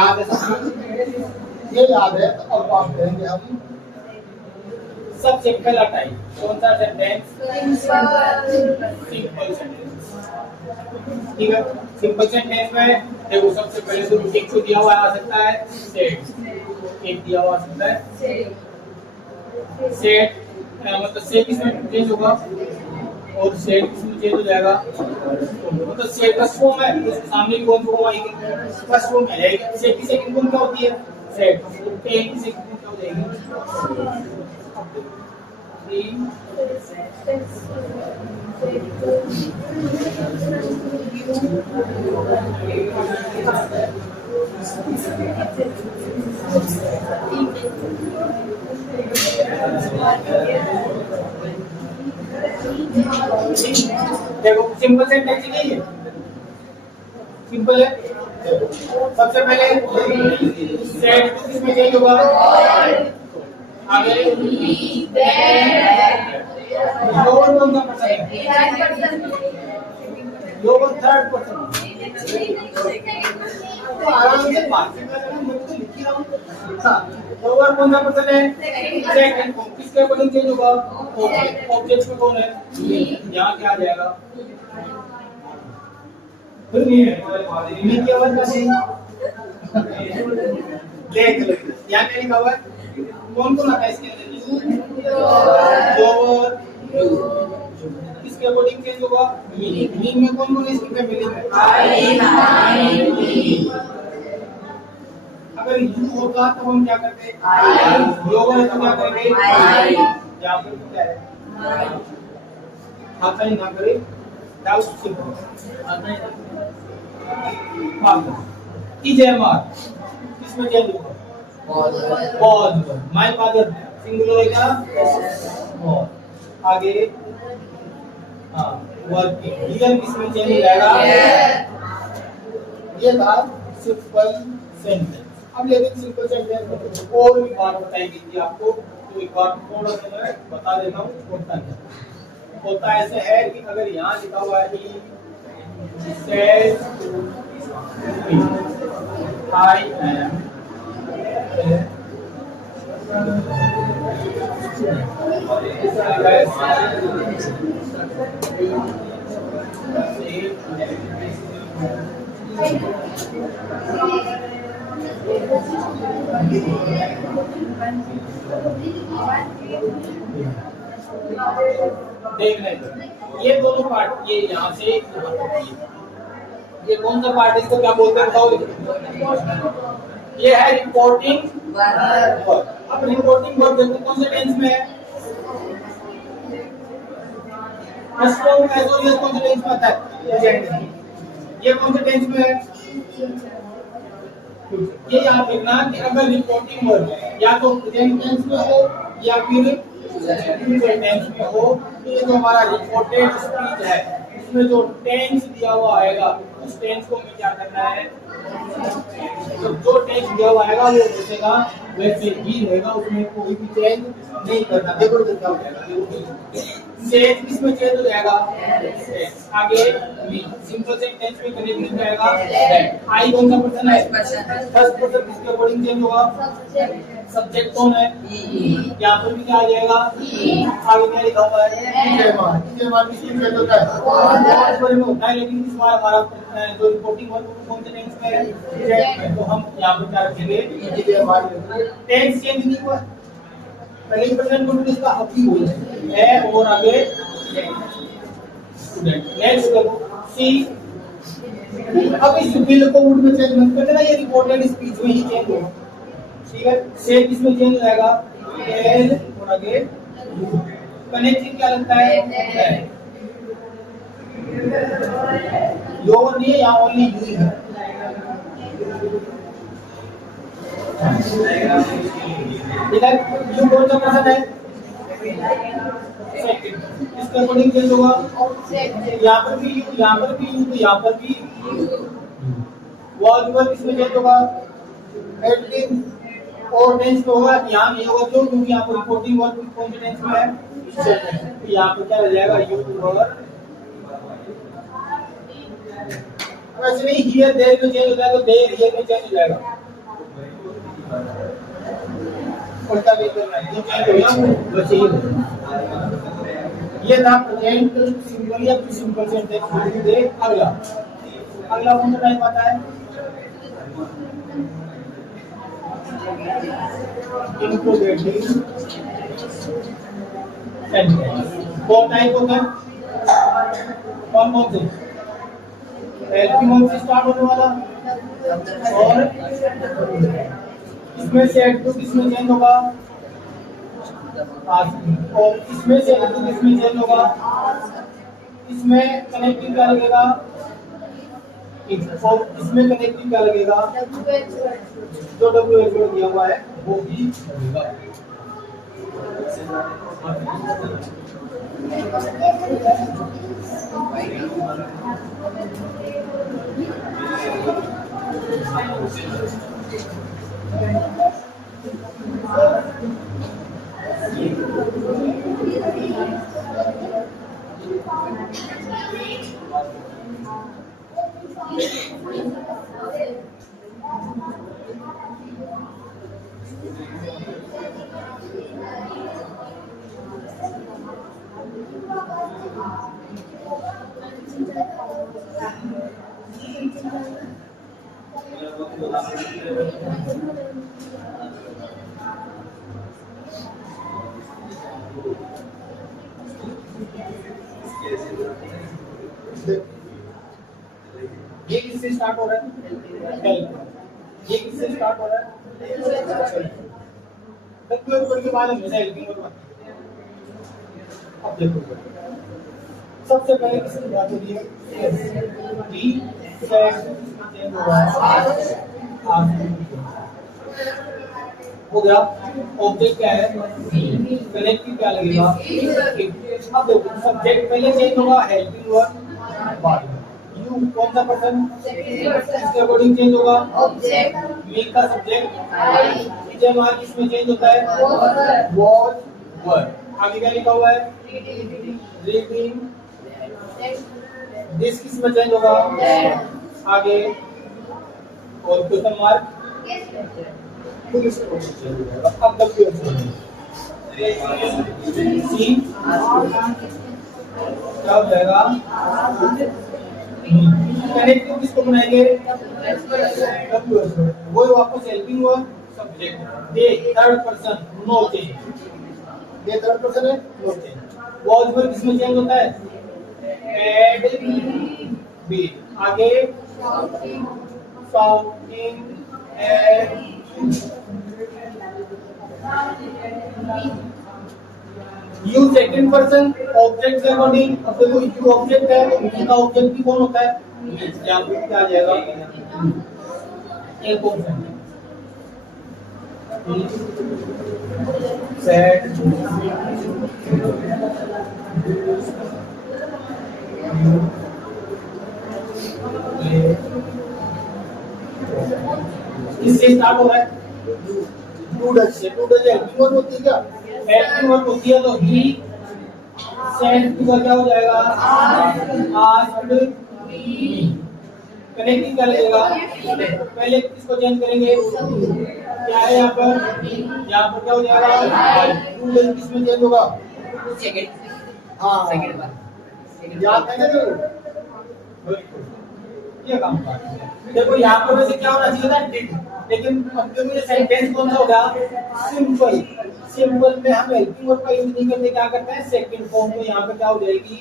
याद है सबको? ये याद है तो अब आप कहेंगे हम सबसे पहला टाइप कौन सा सेंटेंस? Simple sentence. ठीक है, सिंपल सेंटेंस में देखो सबसे पहले तो एक तो दिया हुआ आ सकता है सेट, एक दिया हुआ आ सकता है सेट, मतलब सेट किसमें चेंज होगा और सेट किसमें चेंज हो जाएगा, मतलब सेट का फॉर्म है तो सामने कौन सा फॉर्म आएगी, फर्स्ट फॉर्म है। सेट की सेकंड फॉर्म क्या होती है? सेट। तो एक की सेकंड फॉर्म क्या हो जाएगी? देखो सिंपल सेंटेंस ही नहीं है, सिंपल है। सबसे पहले सेट टू किसमें चेंज होगा? आगे लोअर कौन सा पर्सन है? Lower third person. तो आराम से बात करना, मैं तो लिख ही रहा हूँ। हाँ, लोअर कौन सा पर्सन है? सेकंड। किसके अकॉर्डिंग चेंज होगा? ऑब्जेक्ट में कौन है? यहाँ क्या आ जाएगा? फिर नहीं है, मी की आवाज कैसे? देख लो यहाँ क्या लिखा हुआ है? कौन कौन आता है इसके अंदर? लोअर किसके अकॉर्डिंग चेंज होगा? मीनिंग में कौन कौन इसकी फैमिली में? अगर यू होगा तो हम क्या करते? लोअर तो क्या करेंगे? यहाँ पर क्या है? आता ही ना करे डाउट सिंपल आता है ना। टीजेमार किसमें चेंज होगा? पॉज। माय फादर सिंगुलर है क्या? और आगे हाँ वर्किंग, हियर किसमें चेंज हो जाएगा? ये था सिंपल सेंटेंस। अब लेकिन सिंपल सेंटेंस में और भी बात बताएंगे आपको, तो एक बार थोड़ा सा मैं बता देता हूँ। होता क्या होता ऐसे है कि अगर यहाँ लिखा हुआ है ही says I am देख लें ये दोनों पार्ट, ये यहाँ से यहाँ तक ये कौन सा पार्ट, इसको क्या बोलते हैं बताओ? ये है रिपोर्टिंग वर्ब। अब रिपोर्टिंग वर्ब देखो कौन से टेंस में है? फर्स्ट फॉर्म में है तो ये कौन से टेंस में आता है? ये कौन से टेंस में है? ये याद रखना कि अगर रिपोर्टिंग वर्ब या तो प्रेजेंट टेंस में हो या फिर फ्यूचर टेंस में हो, तो ये जो हमारा रिपोर्टेड स्पीच है उसमें जो टेंस दिया हुआ आएगा उस टेंस को हमें क्या करना है? तो जो टेंस दिया हुआ आएगा वो बचेगा वैसे ही रहेगा, उसमें कोई भी चेंज नहीं करना। देखो तो क्या हो जाएगा? सेज किसमें चेंज हो जाएगा? आगे सिंपल सेंटेंस में कनेक्ट हो जाएगा दैट। आई कौन सा पर्सन है? फर्स्ट पर्सन किसके अकॉर्डिंग चेंज होगा? सब्जेक्ट कौन है? यहाँ पर भी क्या आ जाएगा? आगे क्या लिखा हुआ है? किसमें चेंज होता है? में होता है, लेकिन इस बार हमारा जो रिपोर्टिंग वर्ब कौन से टेंस में है? तो हम यहाँ पर क्या रखेंगे? टेंस चेंज नहीं हुआ, पहले पर्सन को इसका अभी हुई है और आगे स्टूडेंट। नेक्स्ट देखो सी। अब इस बिल को वुड में चेंज मत कर देना, ये रिपोर्टेड स्पीच में ही चेंज होगा। ठीक है, से किसमें चेंज हो जाएगा? एल और आगे कनेक्टिंग क्या लगता है? लोअर नहीं है, यहाँ ओनली यू है। इधर यू कौन सा पर्सन है? इसके अकॉर्डिंग चेंज होगा। यहाँ पर भी यू, यहाँ पर भी यू, तो यहाँ पर भी वाज वर्ब इसमें चेंज होगा। एडलिंग और टेंस में होगा, यहाँ नहीं होगा क्यों? क्योंकि यहाँ पर रिपोर्टिंग वर्ब कौन से टेंस में है? तो यहाँ पर क्या हो जाएगा? You were. वैसे नहीं हियर देयर में चेंज हो जाएगा तो देयर हियर में चेंज हो जाएगा। उल्टा भी करना है, जो चेंज हो गया बस यही ये था प्रेजेंट सिंपल या सिंपल सेंटेंस। दे अगला अगला कौन सा टाइप आता है? Interrogative sentence. कौन टाइप होता है? कौन कौन से? हेल्पिंग वर्ब से स्टार्ट होने वाला और इसमें से एड टू किसमें चेंज होगा? आस्किंग। और इसमें से एड टू किसमें चेंज होगा? इसमें कनेक्टिव क्या लगेगा? और इसमें कनेक्टिव क्या लगेगा? जो WH वर्ड दिया हुआ है वो भी लगेगा। ये किससे स्टार्ट हो रहा है? ये किससे स्टार्ट हो रहा है? WH के बाद हमेशा हेल्पिंग वर्ब आती है। अब देखो सबसे पहले किसकी बात हो रही है? डी सेट हो गया। ऑब्जेक्ट क्या है? कनेक्टिव क्या लगेगा? अब देखो सब्जेक्ट पहले चेंज होगा, हेल्पिंग वर्ब बाद में। यू कौन सा पर्सन? इसके अकॉर्डिंग चेंज होगा ऑब्जेक्ट। मी का सब्जेक्ट आई। जब वहां किसमें चेंज होता है? Was were. आगे क्या लिखा हुआ है? रीडिंग। दिस किसमें चेंज होगा? आगे और क्वेश्चन मार्क अब तक सी क्या हो जाएगा? कनेक्टिव किसको बनाएंगे? वो वापस helping verb subject. They third person no change. They third person है नो चेंज। वॉज वर्ब किसमें चेंज होता है? एड बी। आगे साउंडिंग एड यू सेकंड पर्सन ऑब्जेक्ट के अकॉर्डिंग। अब देखो यू ऑब्जेक्ट है तो मी का ऑब्जेक्ट भी कौन होता है? यहाँ पे क्या आ जाएगा? एक ऑप्शन सेट किससे स्टार्ट हो रहा है? डूडल से। डूडल हेल्पिंग वर्ब होती है क्या? हेल्पिंग वर्ब होती है तो ही सेंड टू का क्या हो जाएगा? Asked me. कनेक्टिंग क्या लगेगा? पहले किसको चेंज करेंगे? क्या है यहाँ पर? यहाँ पर क्या हो जाएगा? डूडल किसमें चेंज होगा? सेकंड। हाँ सेकंड बार याद है ना? ये काम का देखो यहाँ पर वैसे क्या होना चाहिए था? डिड। लेकिन अब जो मेरे सेंटेंस कौन सा होगा? सिंपल। सिंपल में हम हेल्पिंग वर्ब का यूज नहीं करते, क्या करते हैं? Second form. तो यहाँ पे क्या हो जाएगी?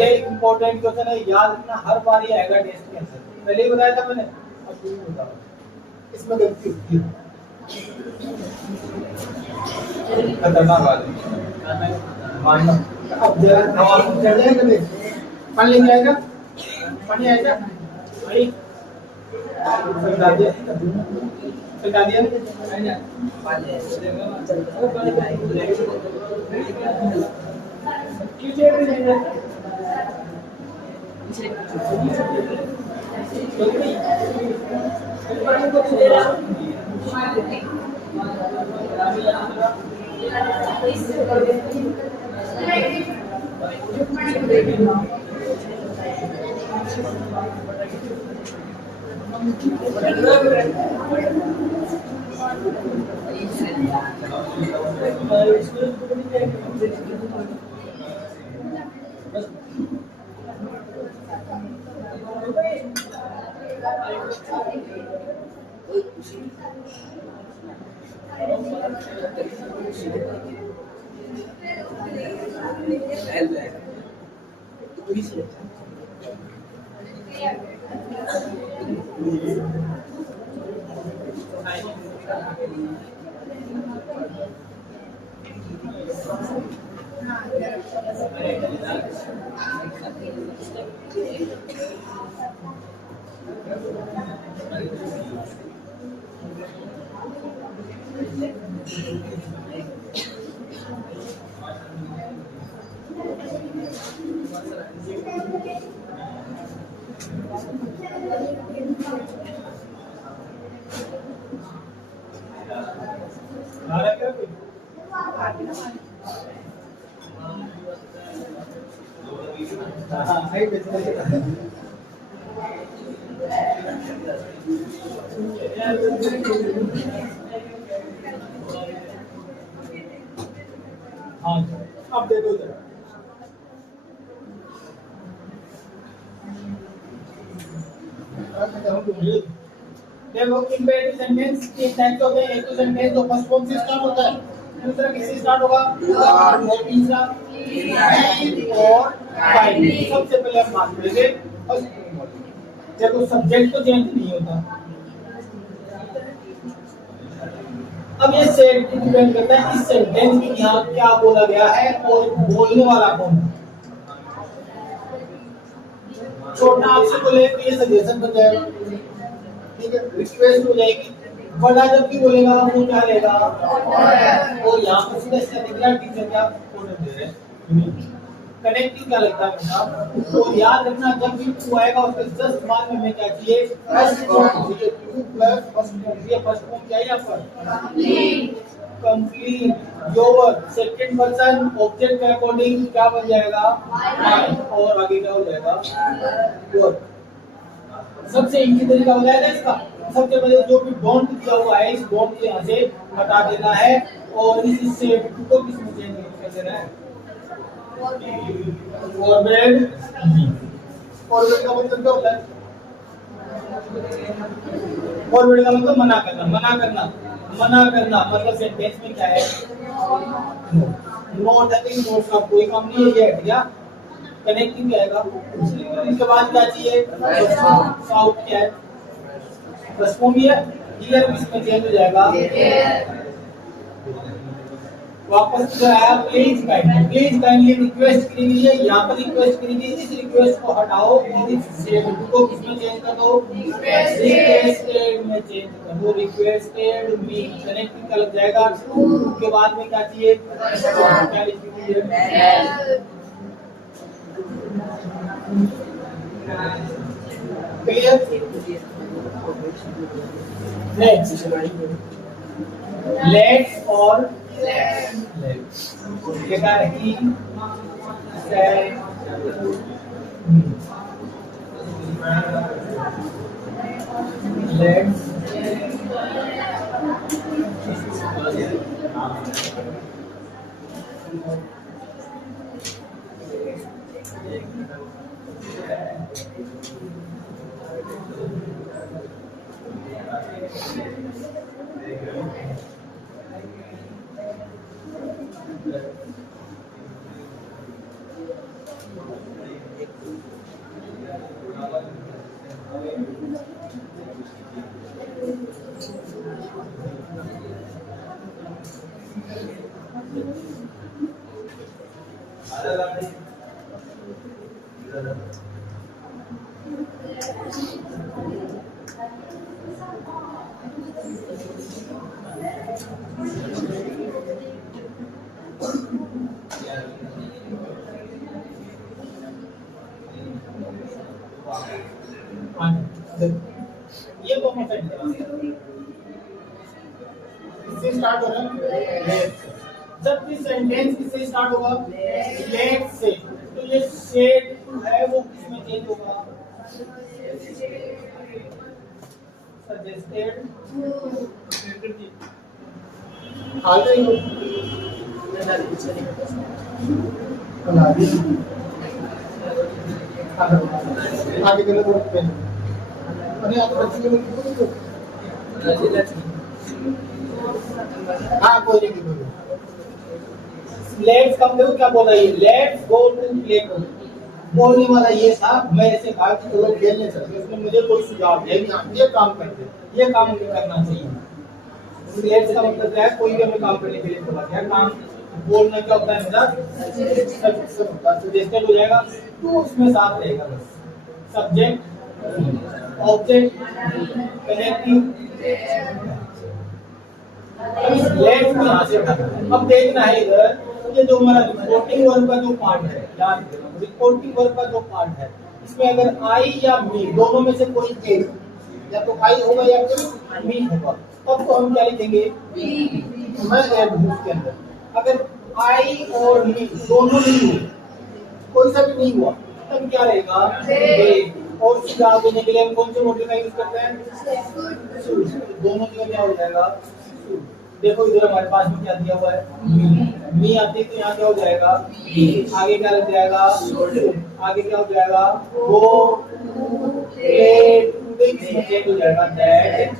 ये इंपॉर्टेंट क्वेश्चन है, याद रखना, हर बार ये आएगा टेस्ट के अंदर। पहले ही बताया था मैंने, अब तुम बताओ इसमें गलती होती है। खतरनाक बात है। अब जरा चढ़ जाएगा, पानी लेके आएगा? पानी आएगा भाई? समझा दिया समझा दिया हाँ अब देखो जरा देखो इम्पेरेटिव सेंटेंस तीन टाइप होते हैं। एक तो सेंटेंस जो फर्स्ट फॉर्म से स्टार्ट होता है, दूसरा किससे स्टार्ट होगा और तीसरा और फाइनली सबसे पहले हम बात करेंगे देखो सब्जेक्ट तो चेंज नहीं होता। अब ये सेट डिपेंड करता है इस सेंटेंस में यहाँ क्या बोला गया है और बोलने वाला कौन है। छोटा आपसे बोले तो ये सजेशन बन जाएगा, ठीक है, रिक्वेस्ट हो जाएगी। बड़ा जब भी बोलेगा वो क्या लेगा और यहाँ पर सीधा सीधा दिख रहा है टीचर क्या ऑर्डर दे रहे हैं। कनेक्टिव क्या लगता है बेटा, तो याद रखना जब भी टू आएगा उसके जस्ट बाद में हमें क्या चाहिए फर्स्ट फॉर्म चाहिए। टू प्लस फर्स्ट फॉर्म, ये फर्स्ट फॉर्म क्या है यहाँ पर complete your second person object के अकॉर्डिंग क्या बन जाएगा और आगे क्या हो जाएगा योर। सबसे इजी तरीका बताया था इसका, सबसे पहले जो भी डोंट दिया हुआ है इस डोंट को यहाँ से हटा देना है और इससे को किसमें चेंज कर देना है फॉरवर्ड। फॉरवर्ड का मतलब क्या होता है, फॉरवर्ड का मतलब मना करना। मना करना मना करना मतलब सेंटेंस में क्या है नोट है, नोट का कोई काम नहीं है, ये हट गया कनेक्टिंग आएगा। इसके बाद क्या चाहिए साउथ क्या है फॉर्म है, हियर इसमें चेंज हो जाएगा वापस जो आया प्लीज काइंडली रिक्वेस्ट करी गई है, यहाँ पर रिक्वेस्ट करी गई, इस रिक्वेस्ट को हटाओ और इस स्टेटमेंट को किसमें चेंज कर दो रिक्वेस्टेड में चेंज कर दो। रिक्वेस्टेड मी कनेक्टिंग का लग जाएगा टू के बाद में क्या चाहिए क्या लिखी है क्लियर। नेक्स्ट लेट्स और लिखा है कि लेट्स ये तो इससे स्टार्ट होगा जब भी सेंटेंस किससे स्टार्ट होगा लेट से, तो ये सेड टू है वो किसमें चेंज होगा सजेस्टेड आगे के लोग अरे आप बच्चे लोग हाँ कोई नहीं। लेट्स कम देखो क्या बोल रही है, लेट्स गो टू प्ले। बोलने वाला ये था, मैं ऐसे कहा कि चलो खेलने चलते, उसने मुझे कोई सुझाव दिया कि हाँ ये काम करते, ये काम मुझे करना चाहिए। लेट्स का मतलब क्या है, कोई भी हमें काम करने के लिए बोला गया, काम बोलना क्या होता है मेरा सजेस्टेड हो जाएगा, तो उसमें साथ रहेगा बस सब्जेक्ट ऑब्जेक्ट कनेक्टिव। लेट्स को यहाँ से हटाना। अब देखना है इधर, ये जो हमारा रिपोर्टिंग वर्ब का जो पार्ट है, याद रखना रिपोर्टिंग वर्ब का जो पार्ट है, इसमें अगर आई या मी दोनों में से कोई एक, या तो आई होगा या फिर मी होगा, तब तो हम क्या लिखेंगे, मैं ऐड हूं उसके अंदर। अगर आई और मी दोनों नहीं हुए, कोई सा भी नहीं हुआ, तब क्या रहेगा, दे। और सीधा देने के लिए हम कौन से मॉडिफायर यूज करते हैं, दोनों जगह क्या हो जाएगा। देखो इधर हमारे पास में क्या दिया हुआ है, मी आते तो यहाँ क्या हो जाएगा, आगे क्या लग जाएगा, आगे क्या हो जाएगा, वो चेंज हो जाएगा दैट।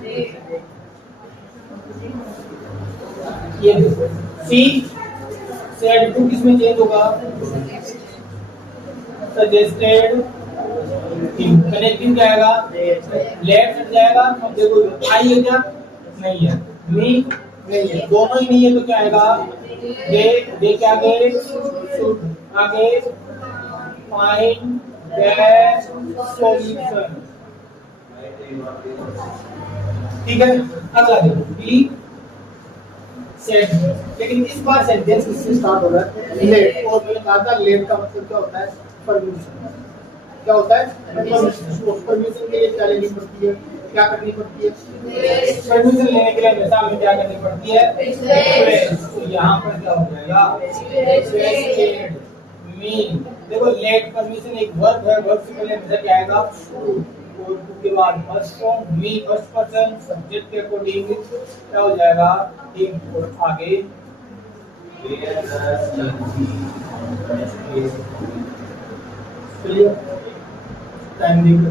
ये सी सेड टू किसमें चेंज होगा, सजेस्टेड। कनेक्टिंग क्या आएगा, लेफ्ट हट जाएगा। अब देखो आई है क्या, नहीं है, मी नहीं है, दोनों ही नहीं है तो क्या आएगा, दे क्या आगे, आगे फाइंड दैट सॉल्यूशन। ठीक है, अगला देखो बी सेड, लेकिन इस बार सेंटेंस किससे स्टार्ट हो रहा है, लेट। और मैंने कहा था लेट का मतलब क्या होता है, परमिशन। क्या होता है, परमिशन के लिए क्या लेनी पड़ती है, क्या करनी पड़ती है, परमिशन लेने के लिए हमेशा हमें क्या करनी पड़ती है, तो यहाँ पर क्या हो जाएगा, मीन। देखो लेट परमिशन एक वर्ब है, वर्ब से पहले हमेशा क्या आएगा, और के बाद फर्स्ट फॉर्म मी फर्स्ट पर्सन सब्जेक्ट के अकॉर्डिंग क्या हो जाएगा, एक और आगे चलिए टाइम देखो।